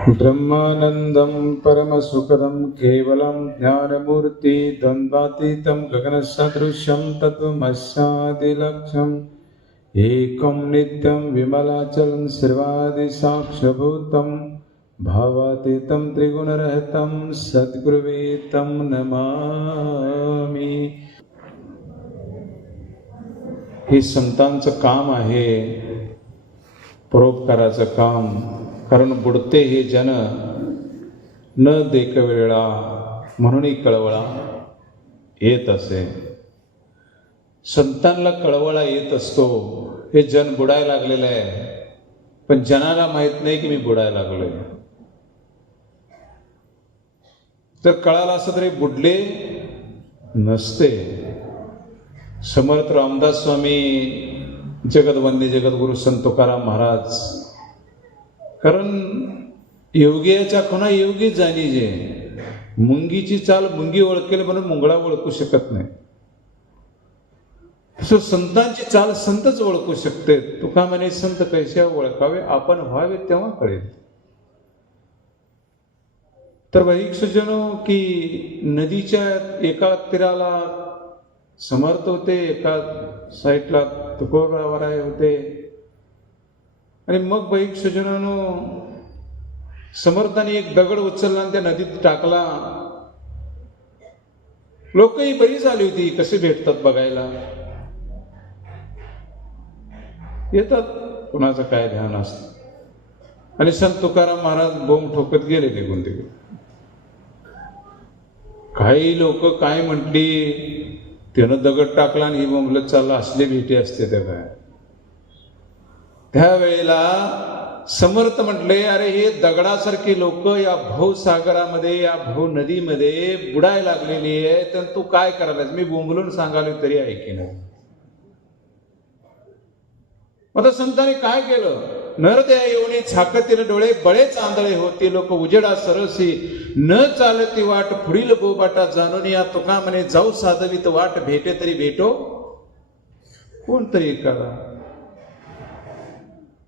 ब्रह्मानंदं परमसुखदं केवलं ज्ञानमूर्ति द्वन्द्वातीतं गगनसदृशं तत्त्वमस्यादिलक्ष्यम् एकं नित्यं विमलाचलं सर्वादिसाक्षिभूतं भावातीतं त्रिगुणरहितं सद्गुरुवे तं नमामि। हे संतांचं काम आहे, परोपकाराचं काम। कारण बुडते हे जन न देखवेळा म्हणूनही कळवळा येत असे। संतांना कळवळा येत असतो, हे जन बुडायला लागलेलं आहे, पण जनाला माहित नाही की मी बुडायला लागलोय। जर कळालं असं तरी बुडले नसते। समर्थ रामदास स्वामी, जगदवंदे जगद्गुरु संत तुकाराम महाराज, कारण योग्याच्या खुणा योगी जाणीजे, मुंगीची चाल मुंगी ओळखेल म्हणून मुंगळा ओळखू शकत नाही, तसं संतांची चाल संतच ओळखू शकते। तुका म्हणे संत कैसे ओळखावे, आपण व्हावे तेव्हा कळेल। तर वैदिक सज्जनो, की नदीच्या एका तीराला समर्थ होते, एका साईडला तुकोबाराय होते, आणि मग वैदिक सज्जनानो समर्थाने एक दगड उचलला आणि त्या नदीत टाकला। लोकही बरीच आली होती, कसे भेटतात बघायला येतात, कुणाचं काय ध्यान असतं। आणि संत तुकाराम महाराज बोंब ठोकत गेले निघून तिकडे। काही लोक काय म्हटली, त्यानं दगड टाकला आणि ही बोंबलत चालला, असले भेटी असते त्या काय। त्यावेळेला समर्थ म्हटले, अरे हे दगडासारखी लोक या भवसागरामध्ये, या भव नदीमध्ये बुडायला लागलेली आहे, तर तू काय करायलास? मी बोंबलून सांगालो तरी ऐकेना। आता संतांनी काय केलं? नरद्या येऊनी छाकतील डोळे बळेच आंधळे होती, लोक उजेडा सरसी न चालती वाट, पुढील बोबाटा जाणून या तुका म्हणे, जाऊ साधवीत वाट, भेटे तरी भेटो कोणतरी एखादा।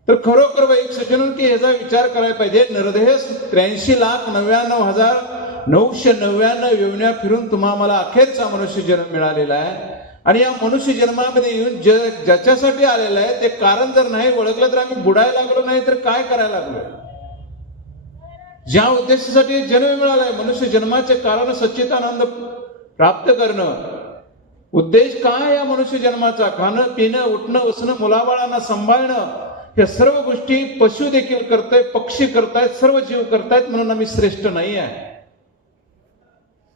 तर खरोखर वैदिक सज्जनों की याचा विचार करायला पाहिजे। नरदेह 83,99,999 योन्या फिरून तुम्हा मला अखेरचा मनुष्य जन्म मिळालेला आहे, आणि या मनुष्य जन्मामध्ये येऊन ज्याच्यासाठी आलेला आहे ते कारण जर नाही ओळखलं तर आम्ही बुडायला लागलो नाही तर काय करायला लागलोय? ज्या उद्देशासाठी जन्म मिळालाय, मनुष्य जन्माचे कारण सच्चिदानंद प्राप्त करणं, उद्देश काय या मनुष्य जन्माचा? खाणं पिणं उठणं बसणं मुलाबाळांना सांभाळणं, या सर्व गोष्टी पशु देखील करतायत, पक्षी करतायत, सर्व जीव करतायत, म्हणून आम्ही श्रेष्ठ नाही आहे।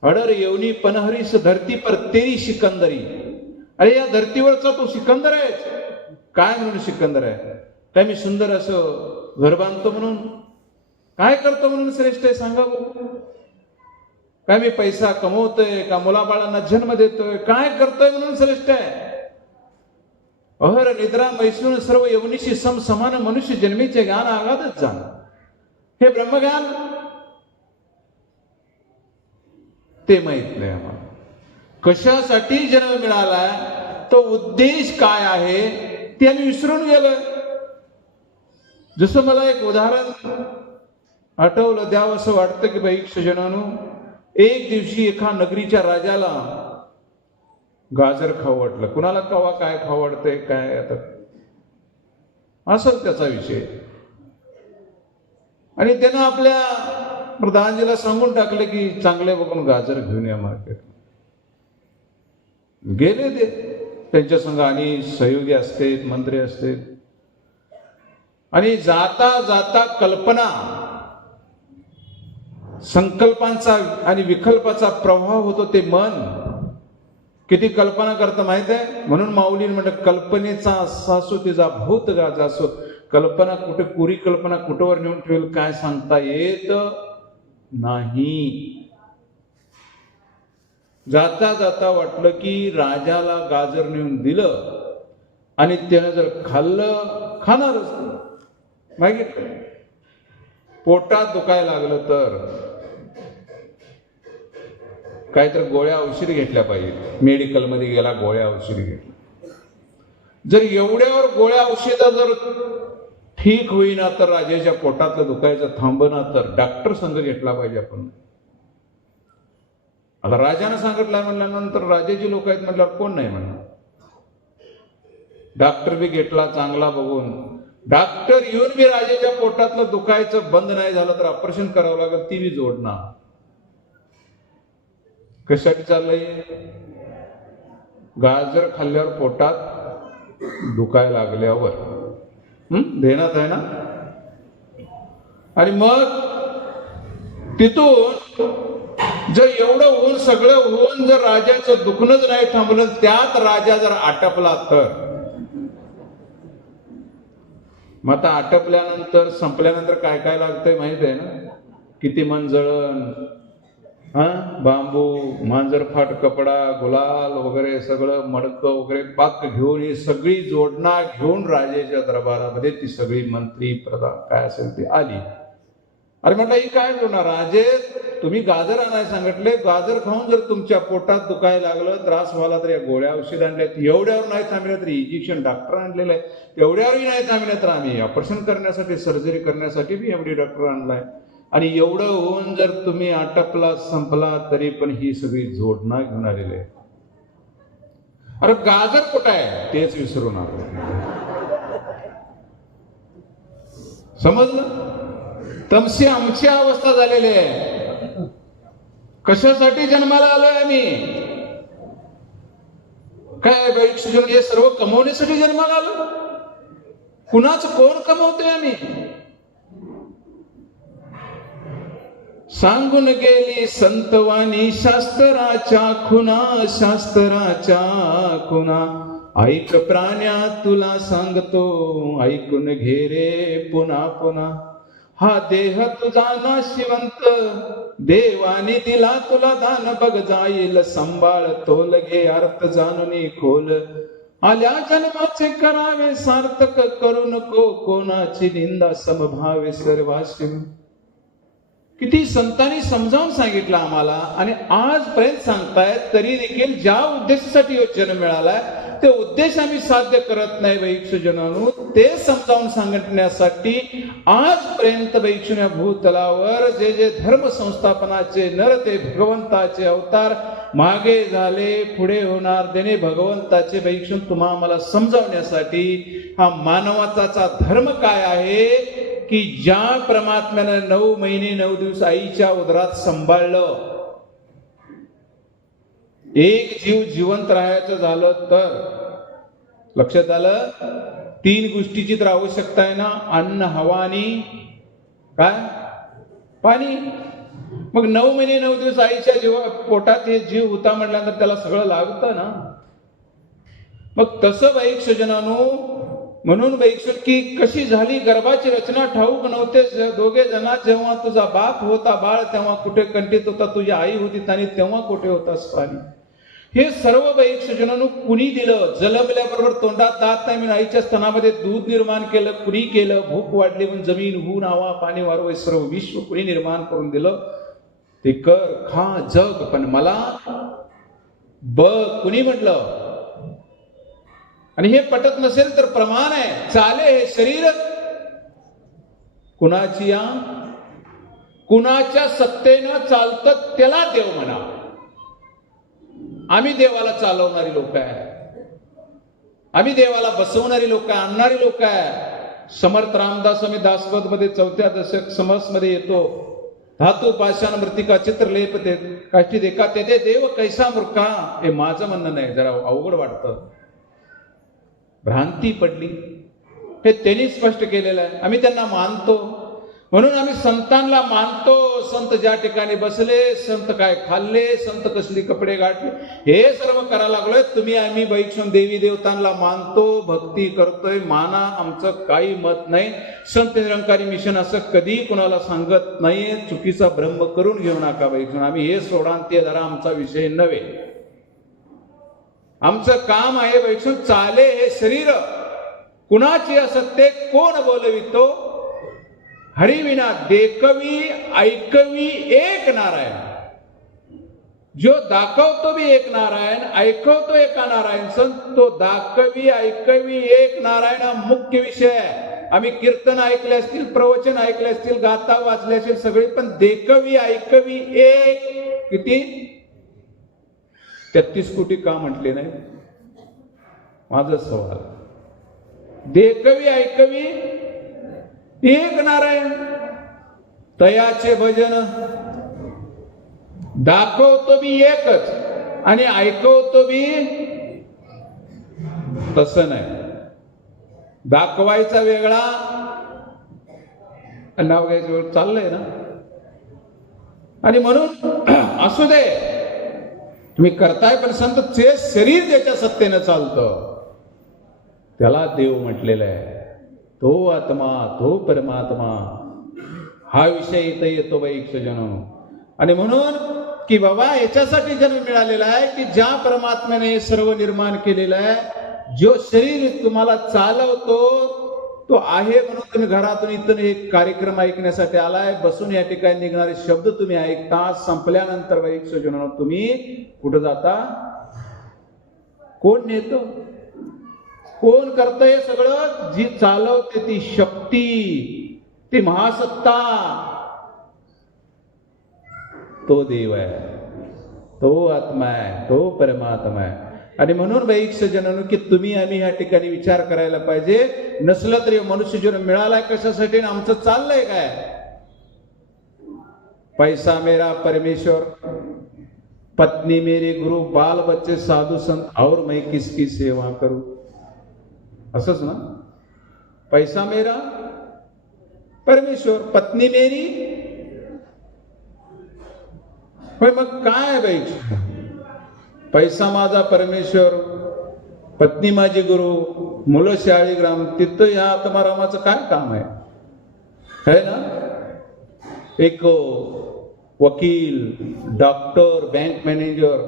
अडर येवनी पनहरीस धरती पर तेरी सिकंदरी, अरे या धर्तीवरचा तो सिकंदर आहे। काय म्हणून सिकंदर आहे? काय मी सुंदर असं घर बांधतो म्हणून? काय करतो म्हणून श्रेष्ठ आहे सांगा बघू? काय मी पैसा कमवतोय का मुलाबाळांना जन्म देतोय, काय करतोय म्हणून श्रेष्ठ आहे? अहर निद्रा मैसून सर्व यवनीशी सम समान, मनुष्य जन्मीचे ज्ञान आगाधच जाण। हे ब्रह्मज्ञान ते माहित नाही आम्हाला, कशासाठी जन्म मिळालाय, तो उद्देश काय आहे ते आम्ही विसरून गेलोय। जसं मला एक उदाहरण आठवलं द्यावं असं वाटतं की वैदिक सज्जनांनो, एक दिवशी एका नगरीच्या राजाला गाजर खाऊ वाटलं। कुणाला कवा काय खाऊ वाटतंय काय आता असं त्याचा विषय, आणि त्यानं आपल्या प्रधानजीला सांगून टाकले की चांगले बघून गाजर घेऊन या मार्केट। गेले ते त्यांच्या संग, आणि सहयोगी असते, मंत्री असते, आणि जाता जाता कल्पना संकल्पांचा आणि विकल्पाचा प्रभाव होतो। ते मन किती कल्पना करतं माहित आहे? म्हणून माऊली म्हणतात, कल्पनेचा सासू तिचा भूत गाजा असो। कल्पना कुठे, पुरी कल्पना कुठवर नेऊन ठेवेल काय सांगता येत नाही। जाता जाता वाटलं की राजाला गाजर नेऊन दिलं, आणि त्यानं जर खाल्लं, खाणारच मागितलं, पोटात दुखायला लागलं तर काहीतरी गोळ्या औषधी घेतल्या पाहिजे। मेडिकलमध्ये गेला, गोळ्या औषधी घेतल्या। जर एवढ्यावर गोळ्या औषध जर ठीक होईना तर राजाच्या पोटातलं दुखायचं थांबना तर डॉक्टर संघ घेतला पाहिजे आपण. आता राजानं सांगितलं म्हणल्यानंतर राजाची लोक आहेत म्हटल्यावर कोण नाही म्हणणार. डॉक्टर बी घेतला चांगला बघून. डॉक्टर येऊन बी राजाच्या पोटातलं दुखायचं बंद नाही झालं तर ऑपरेशन करावं लागेल, ती बी जोडणार. कशासाठी चाललंय? गाजर खाल्ल्यावर पोटात दुखायला लागल्यावर देण्यात आहे ना. आणि मग तिथून जर एवढं होऊन सगळं होऊन जर राजाचं दुखणंच नाही थांबलं, त्यात राजा जर आटपला तर मग आता आटपल्यानंतर संपल्यानंतर काय काय लागतंय माहित आहे ना. किती मन जळण, बांबू, मांजरफाट कपडा, गुलाल वगैरे सगळं मडकं वगैरे पाक घेऊन ही सगळी जोडणा घेऊन राजाच्या दरबारामध्ये ती सगळी मंत्री प्रधान काय असेल ती आली. अरे म्हटलं ही काय होणार राजे, तुम्ही गाजर आणायला सांगितले, गाजर खाऊन जर तुमच्या पोटात दुखायला लागलं, त्रास व्हायला तर या गोळ्या औषध आणल्यात, एवढ्यावर नाही थांबल्या तर इंजेक्शन डॉक्टर आणलेलं आहे, तेवढ्यावरही नाही थांबल्या तर आम्ही ऑपरेशन करण्यासाठी सर्जरी करण्यासाठी बी एवढी डॉक्टर आणलाय. आणि एवढं होऊन जर तुम्ही आटपला संपला तरी पण ही सगळी जोडणा घेऊन आलेली आहे. अरे गाजर कुठं आहे तेच विसरून आलो. समजलं? तमशी आमची अवस्था झालेली आहे. कशासाठी जन्माला आलोय आम्ही? काय भविष्य हे सर्व कमवण्यासाठी जन्माला आलो? कुणाच कोण कमवतोय आम्ही? सांगून गेली संतवाणी शास्त्राच्या खुना, शास्त्राच्या खुना. ऐक प्राण्या तुला सांगतो, ऐकून घे रे पुन्हा पुन्हा. हा देह तुझा नाशिवंत, देवाने दिला तुला दान, बघ जाईल सांभाळ तोल, घे अर्थ जाणून खोल. आल्या जन्माचे करावे सार्थक, करू नको कोणाची निंदा, समभावे सर्वाशी. किती संतांनी समजावून सांगितलं आम्हाला आणि आजपर्यंत सांगतायत, तरी देखील ज्या उद्देशासाठी जन्म मिळालाय ते उद्देश आम्ही साध्य करत नाही. वैक्षजनांनो, ते समजावून सांगण्यासाठी आजपर्यंत वैक्षण्या भूतलावर जे जे धर्म संस्थापनाचे नर ते भगवंताचे अवतार मागे झाले, पुढे होणार, त्याने भगवंताचे वैक्षण तुम्हा आम्हाला समजावण्यासाठी हा मानवाचा धर्म काय आहे की ज्या परमात्म्यानं 9 महिने 9 दिवस आईच्या उदरात सांभाळलं. एक जीव जिवंत राहायचं झालं तर लक्षात आलं, 3 गोष्टीची तर आवश्यकता आहे ना, अन्न, हवा आणि काय पाणी. मग 9 महिने 9 दिवस आईच्या पोटात हे जीव होता म्हटल्यानंतर त्याला सगळं लागतं ना. मग तसं वैक्षजनानो, म्हणून वैक्षण की कशी झाली गर्भाची रचना ठाऊक नव्हते दोघे जण. जेव्हा तुझा बाप होता बाळ तेव्हा कुठे कंठीत होता, तुझी आई होती आणि तेव्हा कुठे होतास पाणी. हे सर्व वैक्षजनांनो कुणी दिलं? जलमल्याबरोबर तोंडात दात नाही, आईच्या स्तनामध्ये दूध निर्माण केलं कुणी केलं? भूक वाढली म्हणून जमीन, ऊन, हवा, पाणी, वारं सर्व विश्व कुणी निर्माण करून दिलं? ते कर, खा, जग. पण मला बघ कुणी म्हटलं? आणि हे पटत नसेल तर प्रमाण आहे, चाले हे शरीर कुणाची या कुणाच्या सत्तेनं चालतं त्याला देव म्हणा. आम्ही देवाला चालवणारी लोक आहे, आम्ही देवाला बसवणारी लोक आहे, आणणारी लोक आहे. समर्थ रामदास स्वामी दासबोध मध्ये 4थ्या दशक समस मध्ये येतो, धातू पाषाण मृतिका चित्रलेप ते काष्टी देखा ते देव कैसा मूर्खा. हे माझं म्हणणं नाही, जरा अवघड वाटतं, भ्रांती पडली. हे त्यांनी स्पष्ट केलेलं आहे. आम्ही त्यांना मानतो म्हणून आम्ही संतांना मानतो. संत ज्या ठिकाणी बसले, संत काय खाल्ले, संत कसली कपडे गाठले, हे सर्व करायला लागलोय. तुम्ही आम्ही वैष्णव देवी देवतांना मानतो, भक्ती करतोय, माना, आमचं काही मत नाही. संत निरंकारी मिशन असं कधी कुणाला सांगत नाहीये. चुकीचा भ्रम करून घेऊ नका वैष्णव. आम्ही हे सोडा ते जरा आमचा विषय नव्हे. आमचं काम आहे वैष्णव चाले हे शरीर कुणाची असत्य कोण बोलवितो? हरिविना देखवी ऐकवी एक नारायण. जो दाखवतो भी एक नारायण, ऐकवतो एका नारायण. तो दाखवी ऐकवी एक नारायण हा मुख्य विषय आहे. आम्ही कीर्तन ऐकले असतील, प्रवचन ऐकले असतील, गाथा वाचले असतील सगळे, पण देखवी ऐकवी एक किती 33 कोटी का म्हटले नाही? माझा सवाल. देखवी ऐकवी एक नारायण, तयाचे भजन. दाखवतो बी एकच आणि ऐकवतो बी तसं नाही. दाखवायचा वेगळा, नाव घ्यायचं वेळ चाललंय ना. आणि म्हणून असू दे तुम्ही करताय, पण संत जे शरीर ज्याच्या सत्तेनं चालतं त्याला देव म्हटलेला आहे. तो आत्मा, तो परमात्मा, हा विषय इथं येतो वैक्ष जन्म. आणि म्हणून की बाबा याच्यासाठी जन्म मिळालेला आहे की ज्या परमात्म्याने सर्व निर्माण केलेलं आहे, जो शरीर तुम्हाला चालवतो तो आहे म्हणून तुम्ही घरातून इथून एक कार्यक्रम ऐकण्यासाठी आलाय. बसून या ठिकाणी निघणारे शब्द तुम्ही ऐकता. संपल्यानंतर वैक्ष जन्म तुम्ही कुठं जाता? कोण नेतो? कोण करतंय सगळं? जी चालवते ती शक्ती, ती महासत्ता, तो देव आहे, तो आत्मा आहे, तो परमात्मा आहे. आणि म्हणून वैक्ष जनन की तुम्ही आम्ही या ठिकाणी विचार करायला पाहिजे. नसलं तरी मनुष्य जन्म मिळालाय कशासाठी? आमचं चाललंय काय? पैसा मेरा परमेश्वर, पत्नी मेरी गुरु, बाल बच्चे साधु संत, और मैं किसकी सेवा करूं? असंच ना. पैसा मेरा परमेश्वर, पत्नी मेरी. होय, मग काय बाई? पैसा माझा परमेश्वर, पत्नी माझी गुरु, मुलं शाळीग्राम, तिथं ह्या आत्मारामाचं काय काम आहे? है ना. एक वकील, डॉक्टर, बँक मॅनेजर.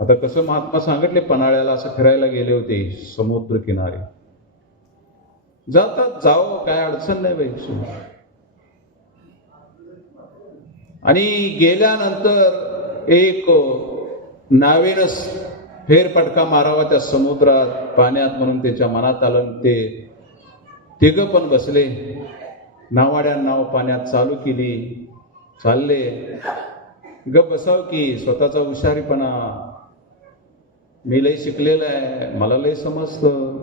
आता कसं महात्मा सांगितले, पन्हाळ्याला असं फिरायला गेले होते समुद्र किनारे. जातात, जाओ, काय अडचण नाही बाई. आणि गेल्यानंतर एक नावेनच फेरफटका मारावा त्या समुद्रात, पाण्यात, म्हणून त्याच्या मनात आलं. ते तिघ पण बसले, नावाड्या नाव पाण्यात चालू केली, चालले. ग बसाव की स्वतःचा हुशारीपणा, मी लय शिकलेला आहे, मला लय समजतं.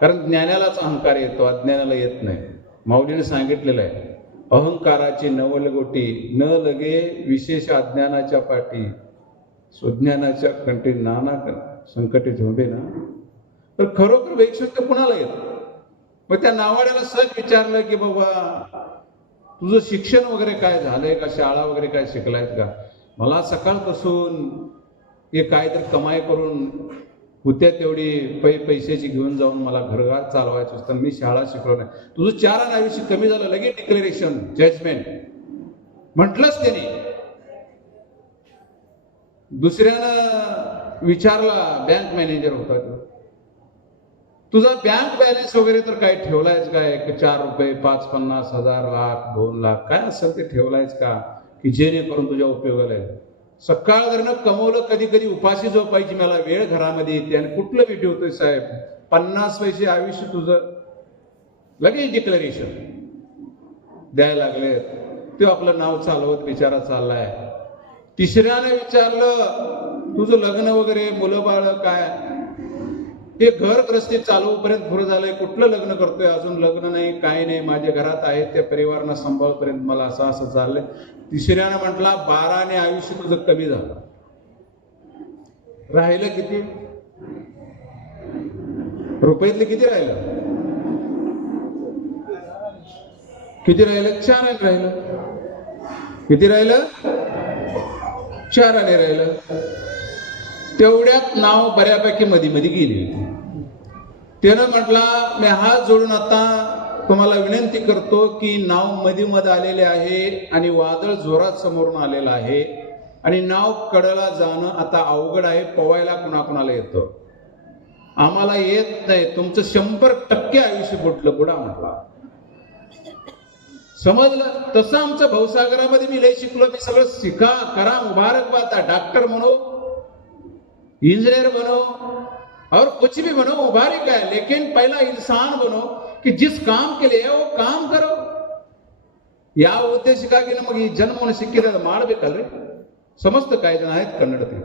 कारण ज्ञानालाच अहंकार येतो, अज्ञानाला येत नाही. माऊलीने सांगितलेलं आहे, अहंकाराची नवलगोटी न लगे विशेष अज्ञानाच्या पाठी, सुज्ञानाच्या कंठी नाना संकटे झोंबे ना. तर खरोखर वैक्षिष्ट्य कुणाला येतं? मग त्या नावाड्याला सहज विचारलं की बाबा तुझं शिक्षण वगैरे काय झालंय का, शाळा वगैरे काय शिकलायस का? मला सकाळपासून हे काहीतरी कमाई करून होत्या तेवढी पैशाची घेऊन जाऊन मला घरघर चालवायचं असतं, मी शाळा शिकलो नाही. तुझं 4 आणे आयुष्य कमी झालं, लगेच डिक्लेरेशन, जजमेंट म्हटलंच त्याने. दुसऱ्यानं विचारला, बँक मॅनेजर होता तो, तुझा बँक बॅलन्स वगैरे तर काय ठेवलायच काय? 4 रुपये, 5, 50, 1000, लाख, 2 लाख काय असेल ते ठेवलायच का, की जेणेकरून तुझ्या उपयोगाला आहे? सकाळ जर कमवलं, कधी कधी उपाशी झोपायची मला वेळ घरामध्ये येते. आणि कुठलं बी ठेवतोय साहेब, 50 पैसे आयुष्य तुझं, लगेच डिक्लेरेशन द्यायला लागले. तो आपलं नाव चालवत बिचारा चाललाय. तिसऱ्याने विचारलं, तुझं लग्न वगैरे, मुलं बाळ काय? हे घर ग्रस्ती चालवूपर्यंत पुरं झालंय, कुठलं लग्न करतोय? अजून लग्न नाही, काय नाही, माझ्या घरात आहे त्या परिवारांना सांभाळपर्यंत मला असं असं चाललंय. तिसऱ्यानं म्हटला, 12 आणे आयुष्य तुझं कमी झालं, राहिलं किती रुपयातले? किती राहिलं? किती राहिलं? 4 आणे राहिलं. किती राहिलं? 4 आणे राहिलं. तेवढ्यात नाव बऱ्यापैकी मध्ये गेली. त्यानं म्हटला, मी हात जोडून आता तुम्हाला विनंती करतो की नाव मध्ये आलेले आहे आणि वादळ जोरात समोरून आलेलं आहे आणि नाव कडेला जाणं आता अवघड आहे, पोवायला कुणाकुणाला येतं, आम्हाला येत नाही, तुमचं 100% आयुष्य बुडा म्हटला. समजलं? तसं आमचं भवसागरामध्ये मी लय शिकलो, मी सगळं शिका करा, मुबारक बात. डॉक्टर म्हणू, इंजिनियर बनो, और कुछ भी बनो उभारी का है, लेकिन पहला इंसान बनो कि जिस काम के लिए वो काम करो. ಯಾವ ಉದ್ದೇಶಕ್ಕಾಗಿ ನಮಗೆ ಈ ಜನ್ಮವನ್ನು ಸಿಕ್ಕಿದೆ ಅದು ಮಾಡಬೇಕಲ್ರಿ. समस्त काही जण आहेत कन्नडतील.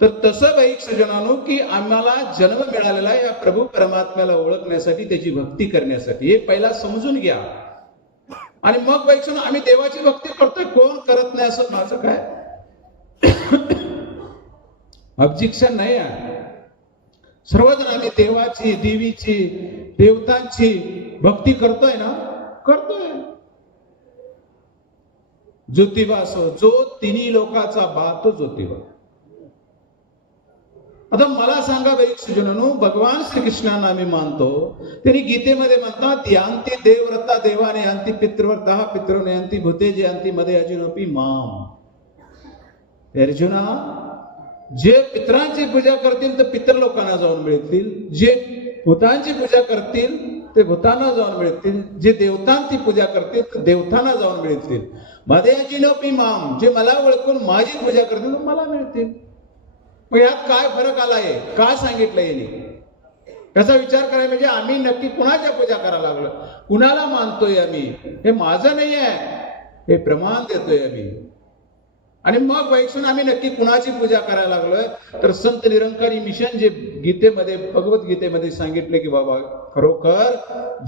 तर तसं वैक सजनानो की आम्हाला जन्म मिळालेला या प्रभू परमात्म्याला ओळखण्यासाठी, त्याची भक्ती करण्यासाठी. हे पहिला समजून घ्या. आणि मग वैक आम्ही देवाची भक्ती करतोय, कोण करत नाही असं माझं काय ऑब्जेक्शन नाही आहे. सर्वजण आम्ही देवाची, देवीची, देवतांची भक्ती करतोय ना, करतोय. ज्योतिबा असो, जो तिन्ही लोकांचा बा तो ज्योतिबा. आता मला सांगा वैक सज्जनांनो, भगवान श्रीकृष्णांना आम्ही मानतो, त्यांनी गीतेमध्ये म्हणतात यांती देवव्रता देवाने यांती पितृव्रता पितृने यांती भूते जे यांती मध्ये अजिनोपी माम. अर्जुना, जे पितरांची पूजा करतील तर पितर लोकांना जाऊन मिळतील, जे भूतांची पूजा करतील ते भूतांना जाऊन मिळतील, जे देवतांची पूजा करतील तर देवतांना जाऊन मिळतील. मध्ये अजिनोपी माम, जे मला ओळखून माझी पूजा करतील तर मला मिळतील. मग यात काय फरक आलाय, काय सांगितलं याने, त्याचा विचार करायला म्हणजे आम्ही नक्की कुणाच्या पूजा करायला लागलो, कुणाला मानतोय आम्ही, हे माझं नाही आहे, हे प्रमाण देतोय आम्ही. आणि मग वैक्षण आम्ही नक्की कुणाची पूजा करायला लागलोय, तर संत निरंकारी मिशन जे गीतेमध्ये, भगवद्गीतेमध्ये सांगितले की बाबा खरोखर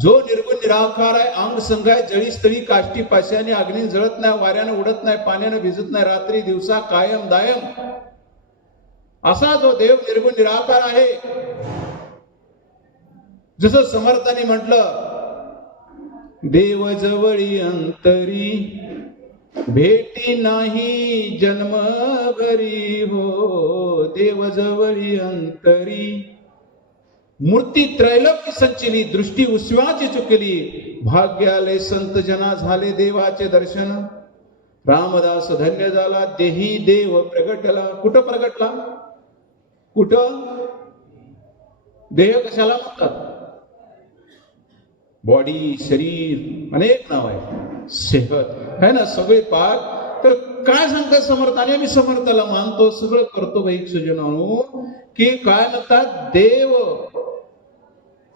जो निर्गुण निराकार आहे, अंग संघ आहे, जळी स्थळी काष्टी पाशाने, अग्नी जळत नाही, वाऱ्याने उडत नाही, पाण्याने भिजत नाही, रात्री दिवसा कायम दायम, असा जो देव निर्गुण निराकार आहे. जसं समर्थांनी म्हटलं, देव जवळी अंतरी भेटी नाही जन्म भरी हो, देव जवळी अंतरी मूर्ती त्रैलोक्य संचिली, दृष्टी उस्वाची चुकली, भाग्याले संत जना झाले देवाचे दर्शन, रामदास धन्य झाला देही देव प्रगटला. कुठं प्रगटला, कुठं, देह कशाला म्हणतात, बॉडी, शरीर, अनेक नाव आहे, सेहत है ना, सगळे पाक. तर काय सांगतात समर्थाने, आम्ही समर्थाला मानतो, सगळं करतो वैक सज्जनांनो, की काय म्हणतात, देव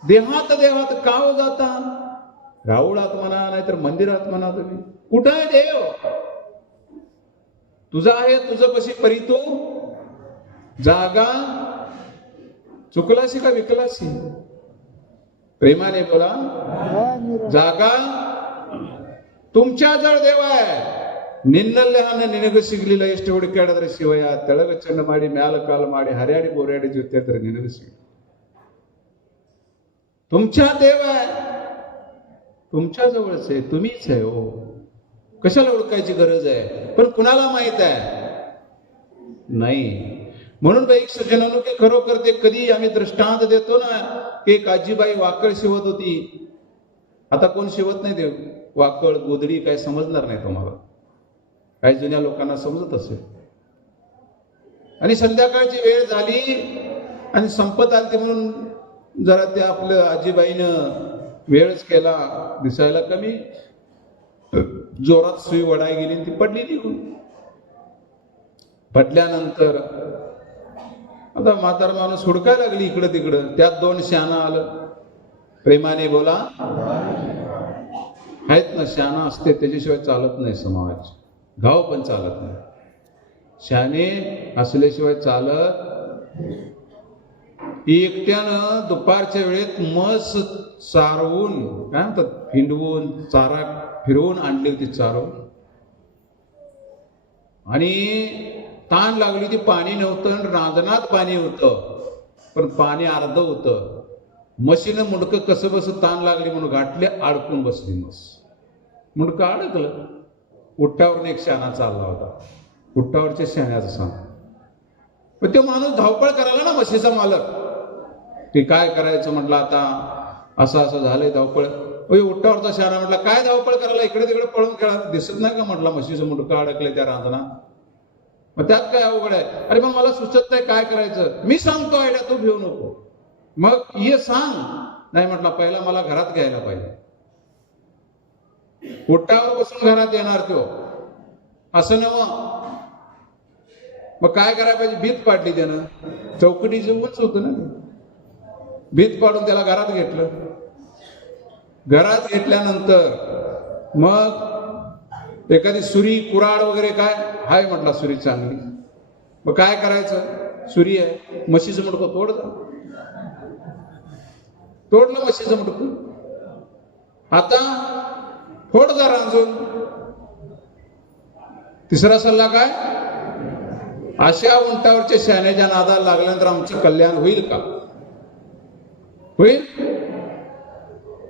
देहात देहात का हो जाता, राऊळात म्हणा नाहीतर मंदिरात म्हणा, तुम्ही कुठं आहे देव, तुझा आहे, तुझं कशी परी, तू जागा चुकलासी का विकलासी, प्रेमाने बोला, जागा तुमच्या जवळ देव आहे. ನಿನ್ನಲ್ಲೇನ ನಿನಗೆ ಸಿಗ್ಲಿಲ್ಲ, ಎಷ್ಟು ಹುಡುಕಾಡಿದ್ರೆ ಶಿವಯ್ಯ, ತೆಳಗ ಚೆಂಡ ಮಾಡಿ ಮ್ಯಾಲ ಕಾಲ ಮಾಡಿ ಹರ್ಯಾಡಿ ಬೋರ್ಯಾಡಿ ಜೊತೆ ಇದ್ರೆ ನಿನಗೆ ಸಿಗ. तुमच्या देव आहे, तुमच्या जवळच आहे, तुम्हीच आहे हो, कशाला ओळखायची गरज आहे. पण कुणाला माहित आहे नाही. म्हणून बाईक सज्जनांनो की खरोखर ते कधी आम्ही दृष्टांत देतो ना, की एक आजीबाई वाकळ शिवत होती. आता कोण शिवत नाही ते वाकळ, गोदडी, काय समजणार नाही तुम्हाला, काही जुन्या लोकांना समजत असेल. आणि संध्याकाळची वेळ झाली आणि संपत आलती म्हणून जरा त्या आपलं आजीबाईनं वेळच केला, दिसायला कमी, जोरात सुई वडाय गेली, ती पडली निघून. पडल्यानंतर आता म्हातार माणूस हुडकायला लागली इकडं तिकडं, त्यात दोन शाना आलं. प्रेमाने बोला, आहेत ना, शाना असते त्याच्याशिवाय चालत नाही समाज, गाव पण चालत नाही, शाने असल्याशिवाय चालत. एकट्यानं दुपारच्या वेळेत मस चारवून, काय म्हणतात, फिंडवून, चारा फिरवून आणली होती चारवून, आणि ताण लागली होती, पाणी नव्हतं, रांजणात पाणी होतं, पण पाणी अर्ध होतं. म्हशीनं मुंडकं कसं बस ताण लागली म्हणून घाटले, अडकून बसली म्हस, मुंडकं अडकलं. उट्टावरून एक शाणा चालला होता, उट्टावरच्या शाण्याचं सांग. पण तो माणूस धावपळ करायला ना, म्हशीचा मालक, ते काय करायचं म्हटलं, आता असं असं झालंय धावपळ. उट्टावरचा शाणा म्हटला, काय धावपळ करायला, इकडे तिकडे पळून खेळा, दिसत नाही का म्हटलं, म्हशीचं मुंडकं अडकलंय त्या रांजणात, मग त्यात काय अवघड आहे. अरे मग मला सुचत नाही काय करायचं, मी सांगतो आयडिया, तू घेऊ नको, मग ये सांग. नाही म्हटलं, पहिला मला घरात घ्यायला पाहिजे. उट्टावर बसून घरात येणार तो, असं नव. मग काय करायला पाहिजे, भीत पाडली त्यानं, चौकटीचं उंच होतं ना ते. भीत पाडून त्याला घरात घेतलं. घरात घेतल्यानंतर मग एखादी सुरी कुऱ्हाड वगैरे काय हाय म्हटला, सुरी चांगली. मग काय करायचं, सुरी आहे, म्हशीचं मुडकं तोड जा. तोडलं म्हशीचं मुडकं. आता फोड जरा अजून. तिसरा सल्ला काय, अशा उंटावरच्या शहाण्याच्या नादाला लागल्यानंतर आमचं कल्याण होईल का? होईल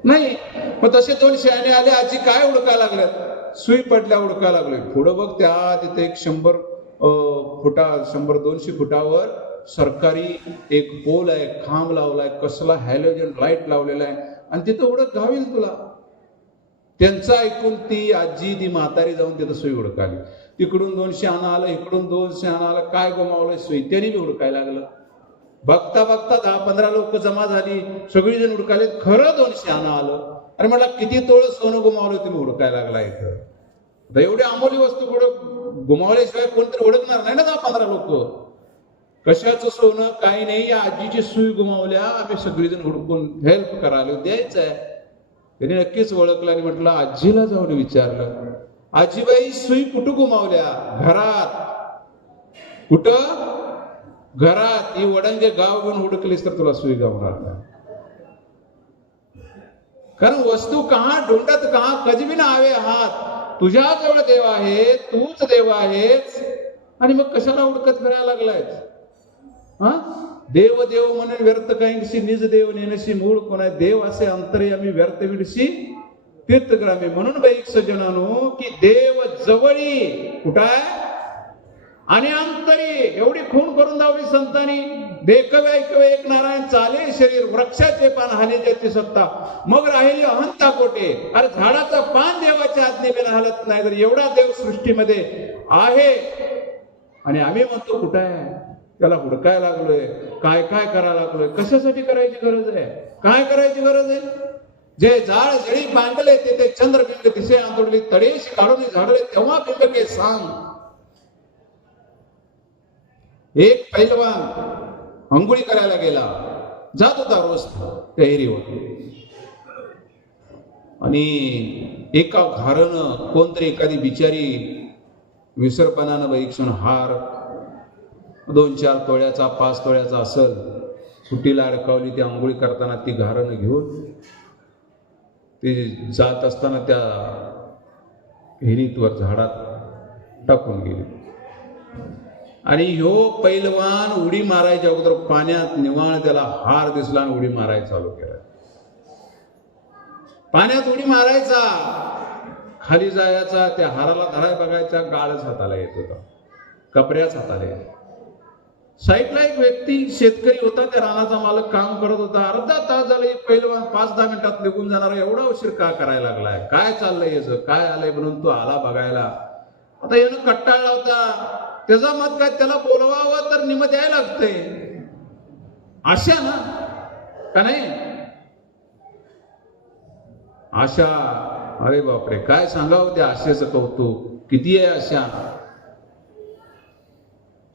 नाही. मग तसे दोन शहाणे आले, आजी काय उडका लागल्यात, सुई पडल्या उडका लागले. पुढं बघ त्या तिथे एक 100-200 फुटावर सरकारी एक पोल आहे, खांब लावलाय, कसला हॅलोजन लाईट लावलेला आहे, आणि तिथं उडक घावील तुला. त्यांचं ऐकून ती आजी, ती म्हातारी जाऊन तिथं सुई उडकाली. तिकडून 2 शहाणं आलं, इकडून 2 शहाणं आलं, काय गमावलंय सुई, त्यांनी बी उडकायला लागलं. बघता बघता 10-15 लोक जमा झाली, सगळीजण उडकाले. खरं 2 शहाणं आलं. अरे म्हटलं किती तोळ सोनं गुमावलं, तुम्ही उडकायला लागला इथं. एवढी अमोली वस्तू पुढं गुमावल्याशिवाय कोणतरी ओळखणार नाही ना 10-15 लोक. कशाचं सोनं काही नाही, या आजीची सुई गुमावल्या, आम्ही सगळीजण हुडकून हेल्प करायला द्यायचं आहे. त्याने नक्कीच ओळखलं आणि म्हटलं, आजीला जाऊन विचारलं, आजीबाई सुई कुठं गुमावल्या? घरात. कुठं? घरात. ही वडंगे गाव घेऊन हुडकलीस तर तुला सुई गावणार. कारण वस्तू कहा ढूंढत कहा कजबी ना आवे हात. तुझ्या जवळ देव आहे, तूच देव आहेस, आणि मग कशाला हुडकत फिरायला लागलायस? हा, देव देव म्हणून व्यर्थ काहींशी, निज देव नेनशी मूळ कोण आहे. देव असे अंतर्यामी व्यर्थ विडशी तीर्थग्रामी. म्हणून बैक सज्जनानो की देव जवळी कुठं आहे आणि अंतरी. एवढी खून करून दावली संतांनी. देखवे ऐकवे एक नारायण, चाले शरीर वृक्षाचे पान हानी ज्याची सत्ता, मग राहिली अहंता कोटे. अरे झाडाचं पान देवाच्या आज्ञेने हलत नाही. तर एवढा देव सृष्टीमध्ये आहे आणि आम्ही म्हणतो कुठं आहे? त्याला हुडकायला लागलोय, काय काय करायला लागलोय. कशासाठी करायची गरज आहे? काय करायची गरज आहे? जे झाड जळी बांधले ते चंद्रबिंब दिसे आंदोडली, तडेशी काढून झाडले तेव्हा बिंबके सांग. एक पैलवान अंघोळी करायला गेला, जात होता रोज तयारीवर, आणि एका घारानं कोणतरी एखादी बिचारी विसरपणानं बैक्षण हार 2-4 तोळ्याचा 5 तोळ्याचा असल सुट्टीला अडकावली. ती आंघोळी करताना ती घारानं घेऊन ते जात असताना त्या हिरीतवर झाडात टाकून गेली. आणि ह्यो पैलवान उडी मारायच्या अगोदर पाण्यात निवाळ त्याला हार दिसला आणि उडी मारायला चालू केला. पाण्यात उडी मारायचा, खाली जायचा, त्या हाराला धराय बघायचा, गाळच हाताला येत होता, कपड्याच हाताला येत. साईडला एक व्यक्ती शेतकरी होता, त्या रानाचा मालक काम करत होता. अर्धा तास झाला एक पैलवान 5-10 मिनिटात निघून जाणार, एवढा उशीर का करायला लागलाय, काय चाललंय याचं, काय आलंय म्हणून तो आला बघायला. आता यानं कट्टाळला होता. त्याचा मत काय, त्याला बोलवावं तर निम द्यायला लागतंय. आशा ना का नाही? आशा, अरे बापरे, काय सांगावं त्या आशेचं कौतुक. किती आहे आशा.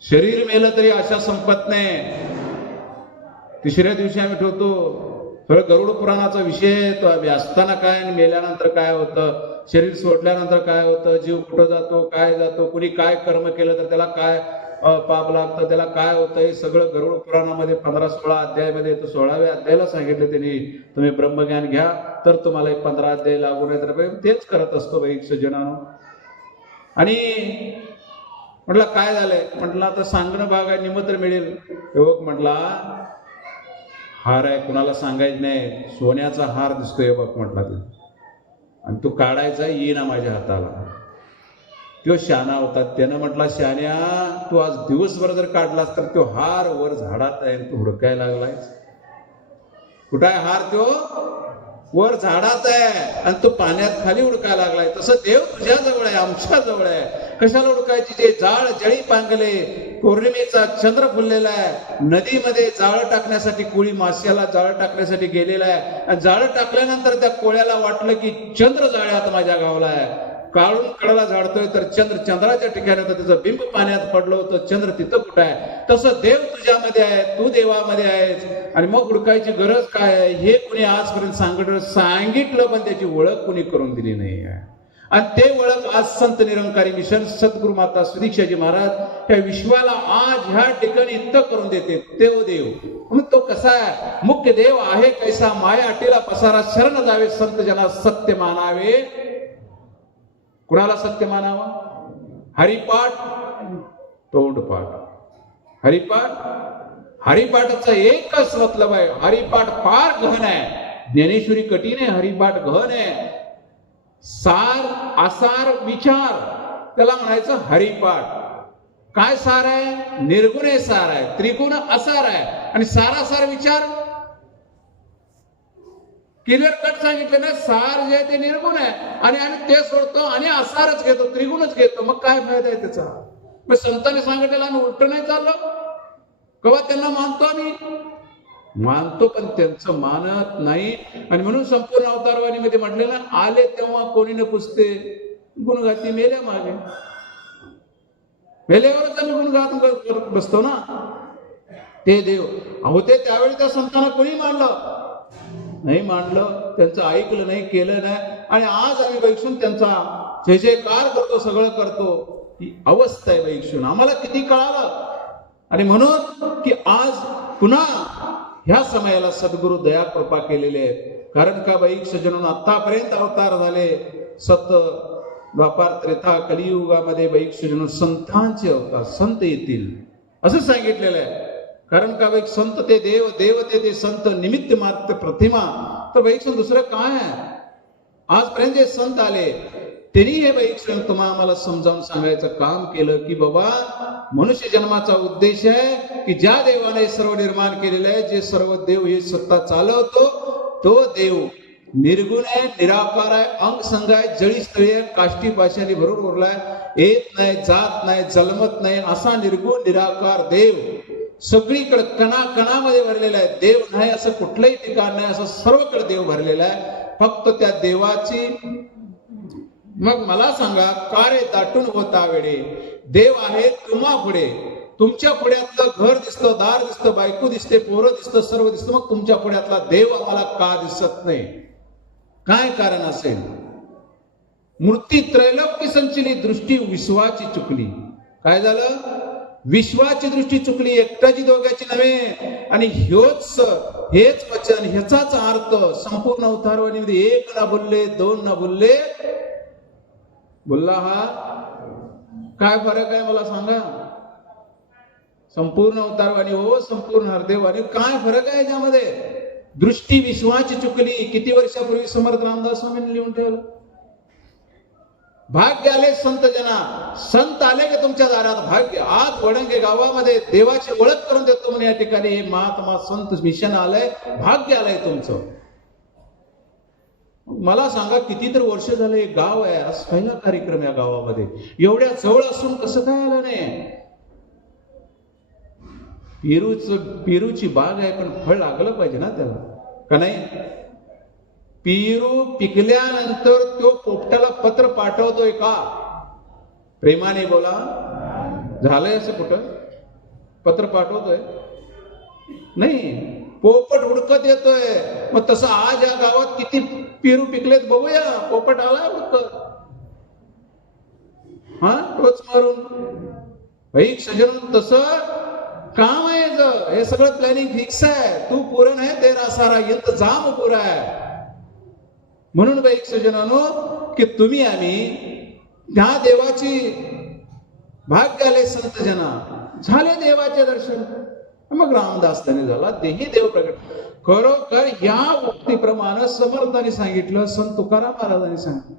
शरीर मेलं तरी आशा संपत नाही. तिसऱ्या दिवशी आम्ही ठेवतो थोडं गरुड पुराणाचा विषय, तो आम्ही असताना काय आणि मेल्यानंतर काय होतं, शरीर सोडल्यानंतर काय होतं, जीव कुठं जातो, काय जातो, कुणी काय कर्म केलं तर त्याला काय पाप लागतं, त्याला काय होतं, हे सगळं गरुड पुराणामध्ये 15-16 अध्यायामध्ये येतं. 16व्या अध्यायाला सांगितलं त्यांनी, तुम्ही ब्रह्मज्ञान घ्या तर तुम्हाला 15 अध्याय लागू नाही. तर तेच करत असतो बाई सज्जनानो. आणि म्हटलं काय झालंय, म्हटलं आता सांगणं भाग आहे, निमंत्र मिळेल. युवक म्हटला हार आहे, कुणाला सांगायचं नाही, सोन्याचा हार दिसतोय बघ म्हटला ते, आणि तो काढायचा येईना माझ्या हाताला. तो शहाणा होता. त्यानं म्हटला, शहाण्या तू आज दिवसभर जर काढलास तर तो हार वर झाडात आहे, तू हुडकायला लागलाय. कुठं आहे हार? तो वर झाडात आहे आणि तो पाण्यात खाली हुडकायला लागलाय. तसं देव तुझ्या जवळ आहे, आमच्या जवळ आहे. कशाला हुडकायची? जे जाळ जळी पांगले, पौर्णिमेचा चंद्र फुललेला आहे, नदीमध्ये जाळ टाकण्यासाठी कोळी माश्याला जाळ टाकण्यासाठी गेलेला आहे. आणि जाळ टाकल्यानंतर त्या कोळ्याला वाटलं की चंद्र जाळ्यात माझ्या गावला आहे. काढून कडाला झाडतोय तर चंद्र चंद्राच्या ठिकाणी होतं, त्याचं बिंब पाण्यात पडलं होतं, चंद्र तिथं कुठं आहे? तसं देव तुझ्यामध्ये आहे, तू देवामध्ये आहेस. आणि मग हुडकायची गरज काय आहे हे कुणी आजपर्यंत सांगितलं पण त्याची ओळख कुणी करून दिली नाही आहे. आणि ते ओळख आज संत निरंकारी मिशन सद्गुरु माता सुदीक्षाजी महाराज त्या विश्वाला आज ह्या ठिकाणी इतकं करून देते. देव देव म्हणून तो कसा आहे? मुख्य देव आहे कैसा, माया अटीला पसारा, शरण जावे संत जना, सत्य मानावे. कुणाला सत्य मानावं? हरिपाठ तोंडपाठ. हरिपाठाचा एकच मतलब आहे, हरिपाठ फार गहन आहे. ज्ञानेश्वरी कठीण आहे, हरिपाठ गहन आहे. सार आसार विचार त्याला म्हणायचं हरिपाठ. काय सार आहे? निर्गुण आहे सार आहे, त्रिगुण असार आहे. आणि सारासार विचार क्लिअर कट सांगितले ना, सार जे आहे ते निर्गुण आहे आणि ते सोडतो आणि असारच घेतो, त्रिगुणच घेतो. मग काय फायदा आहे त्याचा? मग संतांनी सांगितलेलं आम्ही उलट नाही चाललो कवा? त्यांना मानतो, आम्ही मानतो, पण त्यांचं मानत नाही. आणि म्हणून संपूर्ण अवतारवाणीमध्ये म्हटलेलं, आले तेव्हा कोणी न पुसते गुणगाती मेल्या मागे. मेल्यावरच आम्ही गुणगात करत बसतो ना. ते देव होते त्यावेळी त्या संतांना कोणी मानलं नाही, मानलं, त्यांचं ऐकलं नाही, केलं नाही. आणि आज आम्ही वैक्षून त्यांचा जे जे कार करतो, सगळं करतो. ही अवस्था आहे वैक्षून. आम्हाला किती कळालं. आणि म्हणून की आज पुन्हा ह्या समयाला सद्गुरु दया कृपा केलेले आहेत. कारण का वैक सज्जनों आतापर्यंत अवतार झाले, सत द्वापार त्रेता कलियुगामध्ये वैक सज्जनों संतांचे अवतार, संत येतील असं सांगितलेलं आहे. कारण का वैक संत ते देव, देव ते संत, निमित्त मात्र प्रतिमा. तर वैक दुसरं काय आहे? आजपर्यंत जे संत आले त्यांनी हे वैक्षण तुम्हाला आम्हाला समजावून सांगायचं काम केलं की बाबा, मनुष्य जन्माचा उद्देश आहे की ज्या देवाने सर्व निर्माण केलेलं आहे, जे सर्व देव हे सत्ता चालवतो, तो देव निर्गुण आहे, निराकार आहे, अंग संघ आहे, जळी स्थळी आहे, काष्टी पाशाने भरून उरलाय, येत नाही, जात नाही, जन्मत नाही, असा निर्गुण निराकार देव सगळीकडे कणाकणामध्ये भरलेला आहे. देव नाही असं कुठलंही ठिकाण नाही, असं सर्वकडे देव भरलेला आहे. फक्त त्या देवाची, मग मला सांगा, का रे दाटून होता वेळे? देव आहे तुम्हा पुढे, तुमच्या पुढ्यातलं घर दिसतं, दार दिसतं, बायको दिसते, पोरं दिसतं, सर्व दिसतं. मग तुमच्या पुढ्यातला देव आम्हाला का दिसत नाही? काय कारण असेल? मूर्ती त्रैलोक्य संचली, दृष्टी विश्वाची चुकली. काय झालं? विश्वाची दृष्टी चुकली, एकट्याची दोघांची नव्हे. आणि हेच वचन, ह्याचाच अर्थ संपूर्ण अवतारवाणीमध्ये एक ना बोलले, दोन ना बोलले, बोलला हा काय फरक आहे मला सांगा? संपूर्ण अवतारवाणी हो, संपूर्ण हरदेवाणी, काय फरक आहे याच्यामध्ये? दृष्टी विश्वाची चुकली. किती वर्षापूर्वी समर्थ रामदास स्वामींनी लिहून ठेवलं. भाग्य आले संत जना, संत आले की तुमच्या दारात भाग्य. आज वडंगे गावामध्ये देवाची ओळख करून देतो म्हणून या ठिकाणी हे महात्मा संत मिशन आलंय, भाग्य आलंय तुमचं. मला सांगा, कितीतरी वर्ष झाले एक गाव आहे, आज पहिला कार्यक्रम या गावामध्ये. एवढ्या जवळ असून कसं काय आलं नाही? पेरूची बाग आहे, पण फळ लागलं पाहिजे ना त्याला, का नाही? पेरू पिकल्यानंतर तो पोपटाला पत्र पाठवतोय का? प्रेमाने बोला, झालंय असं कुठं? पत्र पाठवतोय नाही, पोपट हुडकत येतोय. मग तसं आज या गावात किती पेरू पिकलेत बघूया. पोपट आलाय हुडकत, हा टोच मारून. एक सजन तसं काम आहे, हे सगळं प्लॅनिंग फिक्स आहे. तू पुरं नाही, तेरा सारा इंतजाम पुरा आहे. म्हणून एक सजनानो की तुम्ही आम्ही त्या देवाची भाग्य आले संत जना, झाले देवाचे दर्शन. मग रामदास त्यांनी झाला, देही देव प्रकट. खरोखर या उक्तीप्रमाणे समर्थांनी सांगितलं, संत तुकाराम महाराजांनी सांगितलं,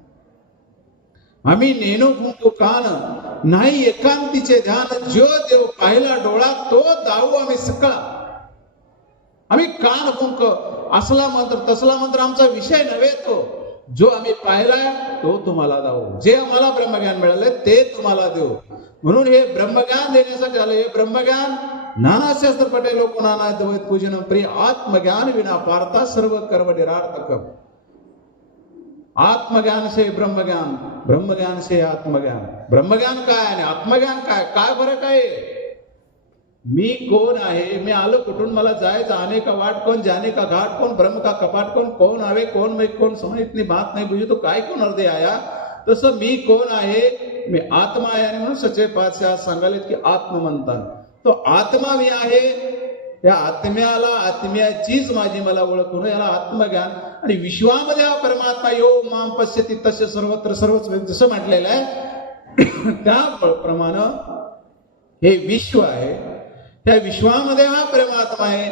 आम्ही नेनो फुंकू कान, नाही एकांतीचे ध्यान, जो देव पाहिला डोळा तो दाऊ आम्ही सकाळ. आम्ही कान फुंक, असला मंत्र तसला मंत्र आमचा विषय नव्हे. तो जो आम्ही पाहिलाय तो तुम्हाला दाऊ. जे आम्हाला ब्रह्मज्ञान मिळाले ते तुम्हाला देऊ. म्हणून हे ब्रह्मज्ञान देण्यासाठी आलं. हे ब्रह्मज्ञान नानाशास्त्र पटे लोक नाना द्वैत पूजन प्रिय आत्मज्ञान विना पारता सर्व कर्म निरार्थक. आत्मज्ञान से ब्रह्मज्ञान, ब्रह्मज्ञान से आत्मज्ञान. ब्रह्मज्ञान काय आणि आत्मज्ञान काय, काय फरक आहे? मी कोण आहे, मी आलो कुठून, मला जायचं, आने का वाट कौन, जाने का घाट कौन, ब्रह्म का कपाट कौन आवे कौन मैं कौन, समझ इतनी बात नाही बुझी तो काय कोण अर्धे आया. तसं मी कोण आहे, मी आत्मा आहे. आणि म्हणून सच्चे पातशाह सांगालेत की आत्म म्हणतात. तो आत्मा मी आहे, या आत्म्याला, आत्म्याचीच माझी मला ओळख होणं, याला आत्मज्ञान. आणि विश्वामध्ये हा परमात्मा यो माम पश्यति तस्य सर्वत्र सर्वच जसं म्हटलेलं आहे त्याप्रमाणे हे विश्व आहे, त्या विश्वामध्ये हा परमात्मा आहे,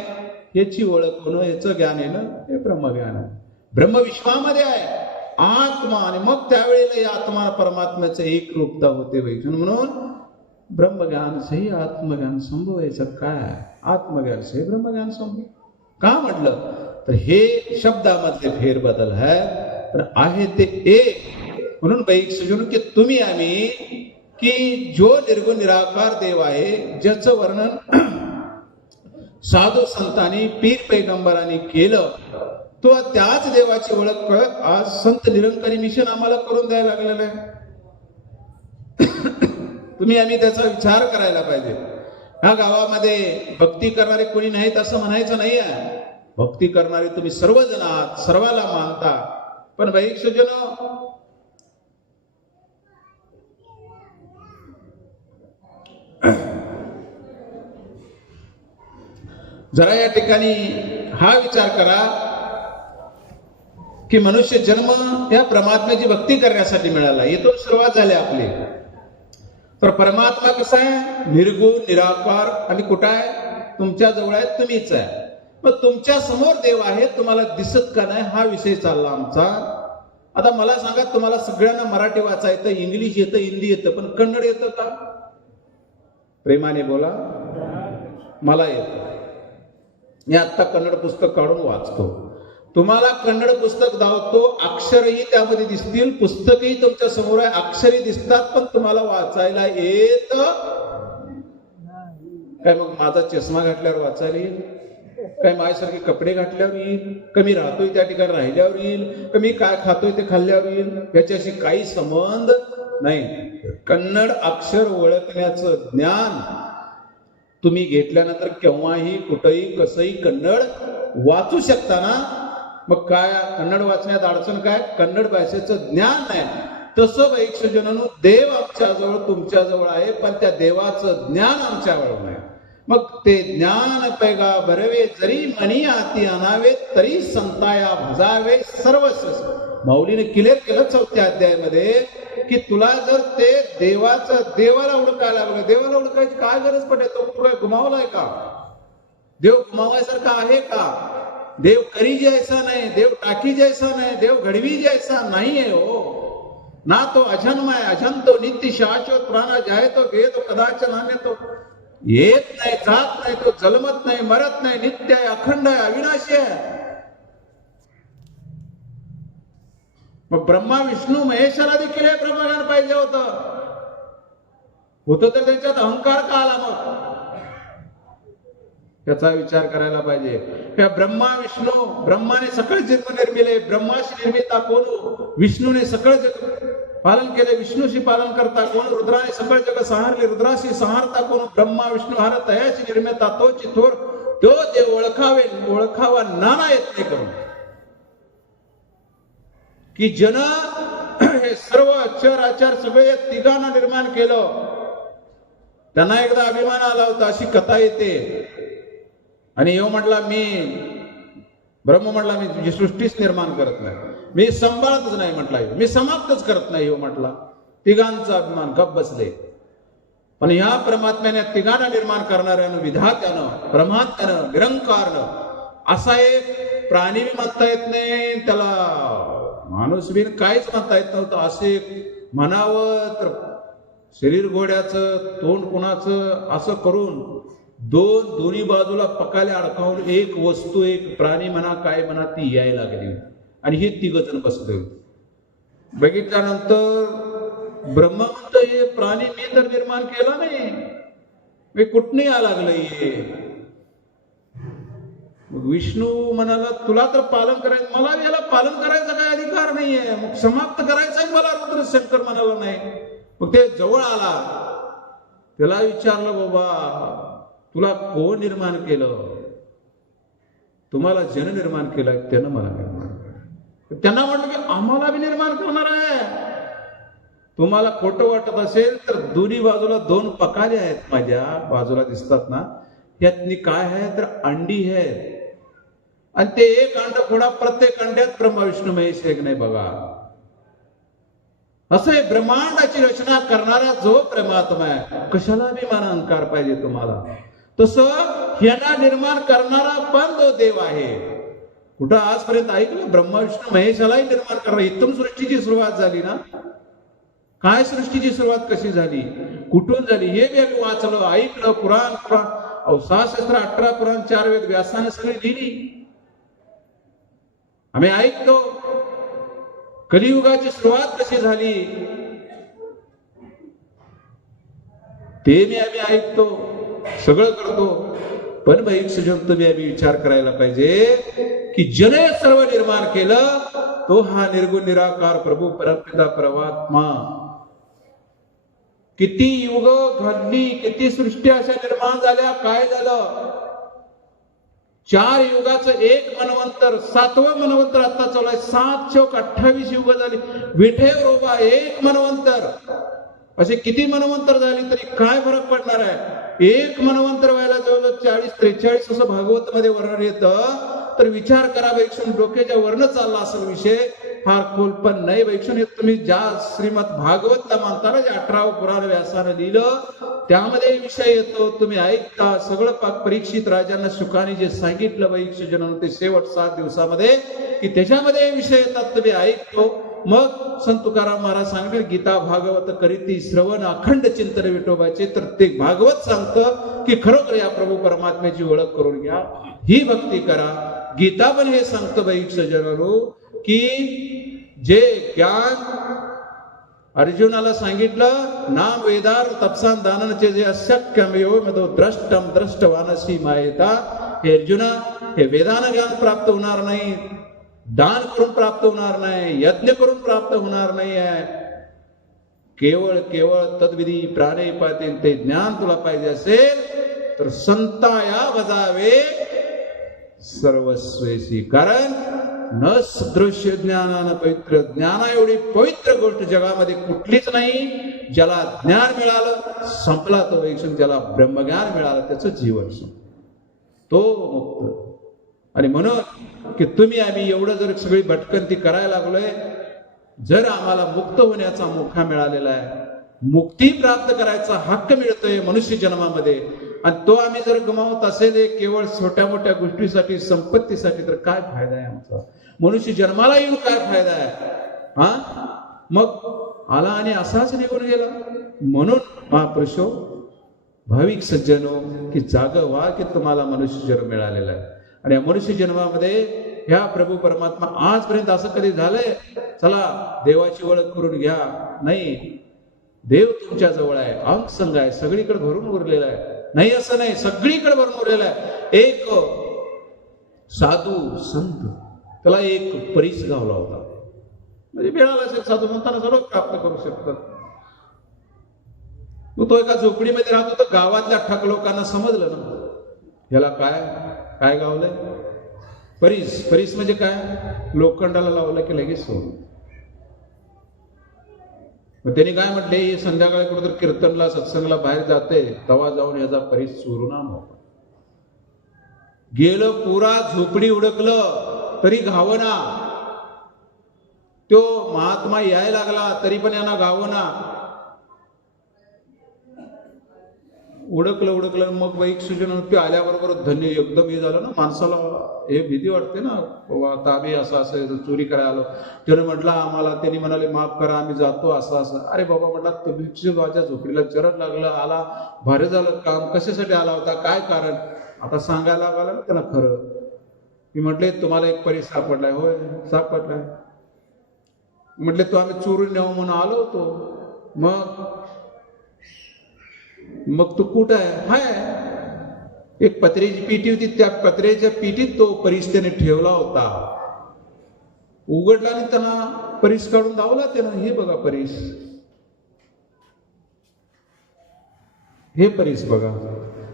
याची ओळख होणं, याचं ज्ञान येणं हे ब्रह्मज्ञान आहे. ब्रह्म विश्वामध्ये आहे आत्मा, आणि मग त्यावेळेला या आत्मा परमात्म्याचं एक रूपता होते वैजून. म्हणून ब्रह्मज्ञान से आत्मज्ञान संभवायचं काय, आत्मज्ञान से ब्रह्मज्ञान संभव का म्हटलं तर हे शब्दामधले फेरबदल आहे, पण आहे ते एक. म्हणून वैक सजून की तुम्ही आम्ही की जो निर्गुण निराकार देव आहे, ज्याचं वर्णन साधू संतांनी पीर पैगंबरांनी केलं, तो त्याच देवाची ओळख कळत आज संत निरंकारी मिशन आम्हाला करून द्यायला लागलेलं आहे. तुम्ही आम्ही त्याचा विचार करायला पाहिजे. ह्या गावामध्ये भक्ती करणारे कोणी नाहीत असं म्हणायचं नाही आहे. भक्ती करणारे तुम्ही सर्वजण आहात, सर्वाला मानता. पण वैक्षजन, जरा या ठिकाणी हा विचार करा की मनुष्य जन्म या परमात्म्याची भक्ती करण्यासाठी मिळाला. इथून सुरुवात झाली आपली. तर परमात्मा कसा आहे, निर्गुण निराकार, आणि कुठं आहे, तुमच्या जवळ आहे, तुम्हीच आहे. मग तुमच्या समोर देव आहे, तुम्हाला दिसत का नाही, हा विषय चालला आमचा. आता मला सांगा, तुम्हाला सगळ्यांना मराठी वाचा येतं, इंग्लिश येतं, हिंदी येतं, पण कन्नड येतं का? प्रेमाने बोला. मला येतं. मी आता कन्नड पुस्तक काढून वाचतो. तुम्हाला कन्नड पुस्तक दावतो, अक्षरही त्यामध्ये दिसतील, पुस्तकही तुमच्या समोर आहे, अक्षरही दिसतात, पण तुम्हाला वाचायला येत काय? मग माझा चष्मा घातल्यावर वाचायला येईल काय? माझ्यासारखे कपडे घातल्यावर येईल? कमी राहतोय त्या ठिकाणी राहिल्यावर येईल? कमी काय खातोय ते खाल्ल्यावर येईल? याच्याशी काही संबंध नाही. कन्नड अक्षर ओळखण्याचं ज्ञान तुम्ही घेतल्यानंतर केव्हाही कुठेही कसंही कन्नड वाचू शकता ना. मग काय कन्नड वाचण्यात अडचण काय? कन्नड भाषेचं ज्ञान नाही. तसं वैक्षजनांनो, देव आमच्याजवळ तुमच्याजवळ आहे, पण त्या देवाचं ज्ञान आमच्याजवळ नाही. मग ते ज्ञान पैगा बरवे, जरी मनी हाती आणावे, तरी संताया भजावे सर्वस्व. माऊलीने क्लिअर केलं 4थ्या अध्यायामध्ये की तुला जर ते देवाला ओळखायला लागलं, देवाला ओळखायची काय गरज पडे? तो तुला गुमावलाय का? देव गुमावायसारखा आहे का? देव करी जैसा नाही, देव टाकी जैसा नाही, देव घडवी जैसा नाही आहे हो ना. तो अजन्म आहे, अजंतो नित्य शाश्वत, प्राणा जाय तो वेद कदाच नामे, तो येत नाही, जात नाही, तो जन्मत नाही, मरत नाही, नित्य आहे, अखंड आहे, अविनाशी आहे. मग ब्रह्मा विष्णू महेशाला देखील हे ब्रह्मज्ञान पाहिजे होतं तर त्यांच्यात अहंकार का आला? मग त्याचा विचार करायला पाहिजे. त्या ब्रह्माने सकळ जग निर्मिले, ब्रह्माशी निर्मिता कोण? विष्णूने सकळ जग पालन केले, विष्णूशी पालन करता कोण? रुद्राने सकळ जग संहारले, रुद्राशी संहारता कोण? ब्रह्मा विष्णू हार तयाची निर्मिता तोची थोर, तो देव ओळखावा नाना यत्न करून. की जन हे सर्व अक्षर आचार सगळे तिघांना निर्माण केलं. त्यांना एकदा अभिमान आला होता, अशी कथा येते. आणि यो म्हटला, मी ब्रह्म म्हटला, मी तुझी सृष्टीच निर्माण करत नाही, मी सांभाळतच नाही म्हटला, मी समाप्तच करत नाही. यो म्हटला, तिघांचा अभिमान गप बसले. पण ह्या परमात्म्याने तिघांना निर्माण करणाऱ्यानं, विधात्यानं, परमात्म्यानं, निरंकारनं असा एक प्राणी बी म्हणता येत नाही, त्याला माणूस बी काहीच म्हणता येत नव्हतं. असे म्हणावं तर शरीर घोड्याचं, तोंड कुणाचं, असं करून दोन्ही बाजूला पकाले अडकावून एक वस्तू, एक प्राणी म्हणा, काय म्हणा, ती यायला लागली. आणि हे तिघजण बसले. बघितल्यानंतर ब्रह्म म्हणतं, हे प्राणी मी तर निर्माण केला नाही, मी कुठने या लागलं? विष्णू म्हणाला तुला तर पालन करायचं, मला याला पालन करायचा काही अधिकार नाहीये, मग समाप्त करायचं मला. रुद्र शंकर म्हणाला नाही. मग ते जवळ आला, त्याला विचारलं बाबा तुला कोण निर्माण केलं? तुम्हाला जन निर्माण केलाय, त्यानं मला निर्माण केलं. त्यांना म्हटलं की आम्हाला बी निर्माण करणार आहे. तुम्हाला खोटं वाटत असेल तर दोन्ही बाजूला 2 पकाले आहेत माझ्या बाजूला दिसतात ना, यातनी काय आहे तर अंडी आहे, आणि ते एक अंड फोडा, प्रत्येक अंड्यात ब्रह्मा विष्णू महेश एक नाही बघा. असं आहे ब्रह्मांडाची रचना करणारा जो परमात्मा आहे, कशाला अभिमान अहंकार पाहिजे तुम्हाला? तसं यांना निर्माण करणारा पण तो देव आहे. कुठं आजपर्यंत ऐकलं ब्रह्मा विष्णू महेशालाही निर्माण करणार? इथून सृष्टीची सुरुवात झाली ना. काय सृष्टीची सुरुवात कशी झाली, कुठून झाली हे बी आम्ही वाचलं, ऐकलं. पुराण 6 शास्त्र 18 पुराण 4 वेद व्यासाने सगळी लिहिली, आम्ही ऐकतो. कलियुगाची सुरुवात कशी झाली ते मी आम्ही ऐकतो, सगळं करतो. पण भैक्षजन तुम्ही आम्ही विचार करायला पाहिजे की जने सर्व निर्माण केलं तो हा निर्गुण निराकार प्रभू परमपिता परमात्मा. किती युग घडली, किती सृष्टी अशा निर्माण झाल्या, काय झालं? 4 युगाचं एक मनवंतर, 7वं मनवंतर आता चालू आहे. 7 चौक 28 युग झाली. विठे रोबा एक मनवंतर. असे किती मनवंतर झाली तरी काय फरक पडणार आहे? एक मनवंतर व्हायला जवळजवळ 40-43 असं भागवत मध्ये वर्णन येतं. तर विचार करा वैक्षण, डोक्याच्या वर्ण चालला असेल विषय, फार खोल पण नाही वैक्षण. तुम्ही ज्या श्रीमद भागवतला मानताना जे 18वं पुराण व्यासानं लिहिलं त्यामध्ये विषय येतो, तुम्ही ऐकता. सगळं परीक्षित राजांना शुकाने जे सांगितलं वैक्षजनानं ते शेवट 7 दिवसामध्ये, की त्याच्यामध्ये विषय येतात, तुम्ही ऐकतो. मग संत तुकाराम महाराज सांगले गीता भागवत करीती श्रवण अखंड चिंतन विठोबाचे. तर ते भागवत सांगतं की खरोखर या प्रभू परमात्म्याची ओळख करून घ्या, ही भक्ती करा. गीता पण हे सांगतं वैक्षजनानो की जे ज्ञान अर्जुनाला सांगितलं नाम वेदार तपसान दाननचे जे अशक्यमेव मदो द्रष्टम द्रष्टवानसी मायेता. हे अर्जुना, हे वेदानं ज्ञान प्राप्त होणार नाही, दान करून प्राप्त होणार नाही, यज्ञ करून प्राप्त होणार नाही आहे. केवळ केवळ तद्विधी प्राणे पातील ते ज्ञान तुला पाहिजे असेल तर संताया वजावे सर्वस्वेसी. कारण न सदृश्य ज्ञानानं पवित्र, ज्ञाना एवढी पवित्र गोष्ट जगामध्ये कुठलीच नाही. ज्याला ज्ञान मिळालं संपला तो वैक्षण, ज्याला ब्रह्मज्ञान मिळालं त्याचं जीवन तो मुक्त. आणि म्हणून की तुम्ही आम्ही एवढं जर सगळी भटकंती करायला लागलोय, जर आम्हाला मुक्त होण्याचा मोका मिळालेला आहे, मुक्ती प्राप्त करायचा हक्क मिळतोय मनुष्य जन्मामध्ये, आणि तो आम्ही जर गमावत असेल केवळ छोट्या मोठ्या गोष्टीसाठी, संपत्तीसाठी, तर काय फायदा आहे आमचा? मनुष्य जन्माला येऊन काय फायदा आहे? मग आला आणि असाच निघून गेला. म्हणून महापुरुषो, भाविक सज्जनो, की जाग व्हा की तुम्हाला मनुष्य जन्म मिळालेला आहे. आणि या मनुष्य जन्मामध्ये ह्या प्रभू परमात्मा आजपर्यंत असं कधी झालंय चला देवाची ओळख करून घ्या? नाही. देव तुमच्या जवळ आहे, अंग संग आहे, सगळीकडे भरून उरलेला आहे. नाही असं नाही, सगळीकडे भरून उरलेला आहे. एक साधू संत, त्याला एक परीस गावला होता. म्हणजे मिळाला असेल साधू संतांना सर्व प्राप्त करू शकतात. तो एका झोपडीमध्ये राहतो, तर गावातल्या ठक लोकांना समजलं ना याला काय काय गावलंय. परीस, परीस म्हणजे काय? लोखंडाला लावलं की लगेच सोडून. मग त्यांनी काय म्हटले, संध्याकाळी कुठेतरी कीर्तनला सत्संगला बाहेर जाते, तवा जाऊन याचा परीस चोरून आणा. गेलं, पुरा झोपडी उडकलं तरी घावना. तो महात्मा यायला लागला तरी पण यांना घावना. उडकलं. मग वैक सुजन ते आल्याबरोबर धन्य एकदम हे झालं ना, माणसाला हे भीती वाटते ना, आता आम्ही असं चोरी करायला आलो. त्याने म्हटलं आम्हाला, त्यांनी म्हणाले माफ करा आम्ही जातो असं. अरे बाबा म्हटलं, तुमच्या माझ्या झोपडीला चरण लागलं, आला भारी झालं काम, कशासाठी आला होता, काय कारण? आता सांगायला लागला ना त्याला खरं. मी म्हटले तुम्हाला एक परीस सापडलाय. होय सापडलाय. म्हटले तो आम्ही चोरून नेऊ म्हणून आलो होतो. मग तू कुठं आहे? हाय. एक पत्र्याची पेटी होती, त्या पत्र्याच्या पेटीत तो परीस त्याने ठेवला होता. उघडला आणि त्यांना परीस काढून दावला त्यानं. हे बघा परीस, हे परीस बघा.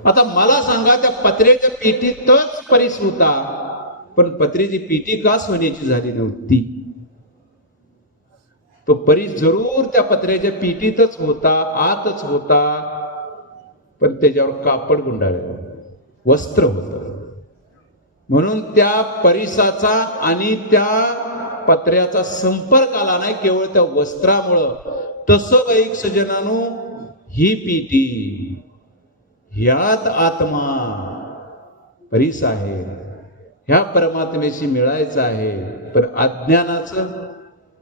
आता मला सांगा, त्या पत्र्याच्या पेटीतच परीस होता, पण पत्र्याची पेटी का सोन्याची झाली नव्हती? तो परीस जरूर त्या पत्र्याच्या पेटीतच होता, आतच होता, पण त्याच्यावर कापड गुंडाळलं, वस्त्र होत. म्हणून त्या परीसाचा आणि त्या पत्र्याचा संपर्क आला नाही, केवळ त्या वस्त्रामुळं. तसं वैक सज्जनानो, ही पेटी, ह्यात आत्मा परीस आहे, ह्या परमात्म्याशी मिळायचं आहे, पण अज्ञानाचं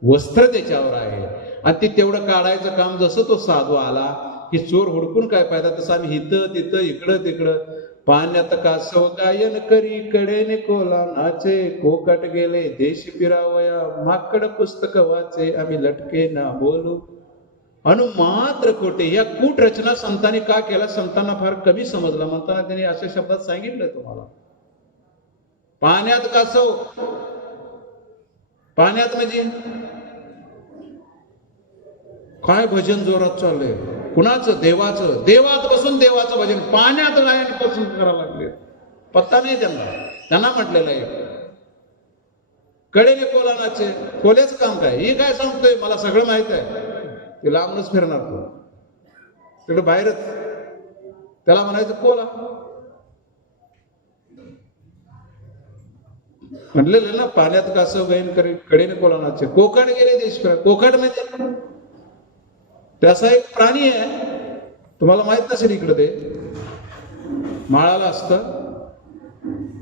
वस्त्र त्याच्यावर आहे. आणि ते तेवढं काढायचं काम, जसं तो साधू आला की चोर हुडकून काय फायदा, तसं आम्ही इथं तिथं इकडं तिकडं पाण्यात कासव गायन करी, कडेने कोला नाचे, कोकट गेले देश फिरावया, माकड पुस्तक वाचे, आम्ही लटके ना बोलू अनु मात्र खोटे. या कूट रचना संतांनी का केला? संतांना फार कमी समजला. म्हणताना त्यांनी अशा शब्दात सांगितलं तुम्हाला. पाण्यात कासव, पाण्यात म्हणजे काय भजन जोरात चाललंय? कुणाचं? देवाचं. देवात बसून देवाचं भजन पाण्यात गायन पासून करायला लागले. पत्ता नाही त्यांना. त्यांना म्हटलेलं आहे कडेने कोलानाचे. कोल्याचं काम काय? हे काय सांगतोय? मला सगळं माहित आहे. ते लांबच फिरणार तो, तिकडे बाहेरच. त्याला म्हणायचं कोला. म्हणलेलं ना, पाण्यात कासव गायन करी, कडेने कोलानाचे, कोकण गेले देश फिरा. कोकण म्हणजे त्याचा एक प्राणी आहे, तुम्हाला माहित नसेल. इकडे ते माळाला असतं.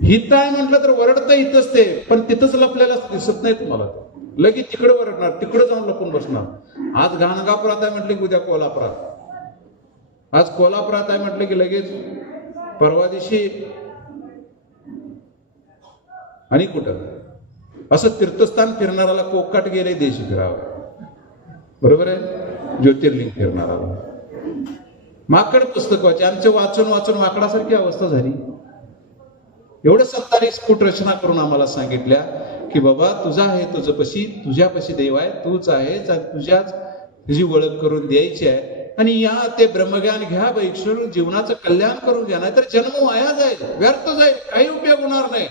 हित आहे म्हटलं तर वरडतं इथंच ते, पण तिथंच लपलेलं दिसत नाही तुम्हाला. लगेच तिकडे वरडणार, तिकडे जाऊन लपून बसणार. आज गाणगापुरात आहे म्हटलं की उद्या कोल्हापुरात, आज कोल्हापुरात आहे म्हटलं की लगेच परवा दिवशी आणि कुठं. असं तीर्थस्थान फिरणाऱ्याला कोकट गेले देश फिरावं, बरोबर आहे. ज्योतिर्लिंग फिरणाऱ्याला माकड पुस्तक वाचे. आमचे वाचून वाचून माकडासारखी अवस्था झाली. एवढं संतांनी स्फुट रचना करून आम्हाला सांगितल्या की बाबा, तुझा आहे तुझं पशी, तुझ्यापाशी देव आहे, तूच आहेच, तुझ्याच तुझी ओळख करून द्यायची आहे. आणि या ते ब्रह्मज्ञान घ्या ईश्वर, जीवनाचं कल्याण करून घ्या, नाहीतर जन्म वाया जाईल, व्यर्थ जाईल, काही उपयोग होणार नाही.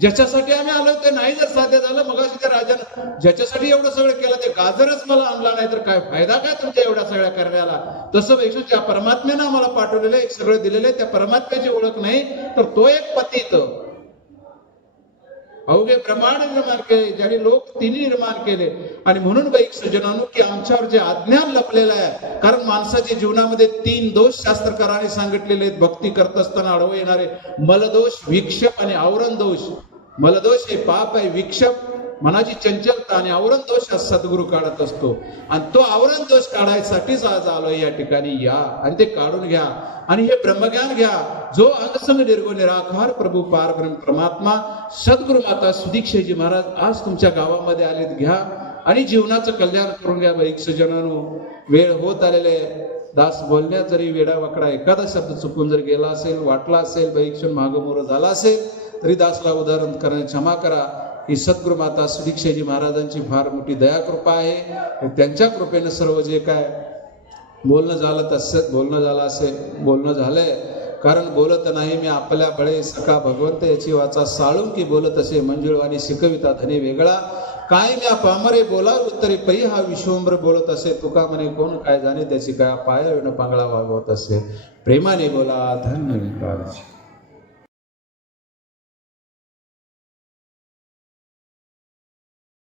ज्याच्यासाठी आम्ही आलो ते नाही जर साध्य झालं, मग त्या राजानं ज्याच्यासाठी एवढं सगळं केलं ते गाजरच मला आणला नाही तर काय फायदा काय तुमच्या एवढ्या सगळ्या करण्याला. तसं ईश्वर ज्या परमात्म्यानं आम्हाला पाठवलेलं एक सगळं दिलेलं आहे, त्या परमात्म्याची ओळख नाही तर तो एक पतित. अवघे ब्रह्मांड निर्माण केले, ज्याने लोक तिन्ही निर्माण केले. आणि म्हणून वैक सज्जनांनो, की आमच्यावर जे अज्ञान लपलेलं आहे, कारण माणसाच्या जीवनामध्ये 3 दोष शास्त्रकारांनी सांगितलेले आहेत भक्ती करत असताना आढळून येणारे: मलदोष, विक्षेप आणि आवरण दोष. मलदोष हे पाप आहे, विक्षेप मनाची चंचलता, आणि आवरण दोष हा सद्गुरू काढत असतो. आणि तो आवरण दोष काढायसाठीच आज आलोय या ठिकाणी. या आणि ते काढून घ्या आणि हे ब्रह्मज्ञान घ्या, जो अंगसंग निर्गुण निराकार प्रभू पारब्रह्म परमात्मा सद्गुरू माता सुदीक्षाजी महाराज आज तुमच्या गावामध्ये आलेत. घ्या आणि जीवनाचं कल्याण करून घ्या. वैक सज्जनांनो, वेळ होत आलेले. दास बोलण्यात जरी वेडा वाकडा एखादा शब्द चुकून जर गेला असेल, वाटला असेल, वैक्षण मागमोर झाला असेल, तरी दासला उदाहरण करण्यास क्षमा करा. ही सद्गुरू माता सुदीक्षाजी महाराजांची फार मोठी दया कृपा आहे. त्यांच्या कृपेनं सर्व जे काय बोलणं झालंय, कारण बोलत नाही मी आपल्या बळे सखा भगवंत याची वाचा साळून की बोलत असे मंजुळवाणी शिकविता धने वेगळा. काय म्या पामरे बोला उत्तरे पै हा विश्वंभर बोलत असे. तुका म्हणे कोण काय जाणे त्याची काय पाया पांगळा वागवत असे. प्रेमाने बोला धन्य विकाराची.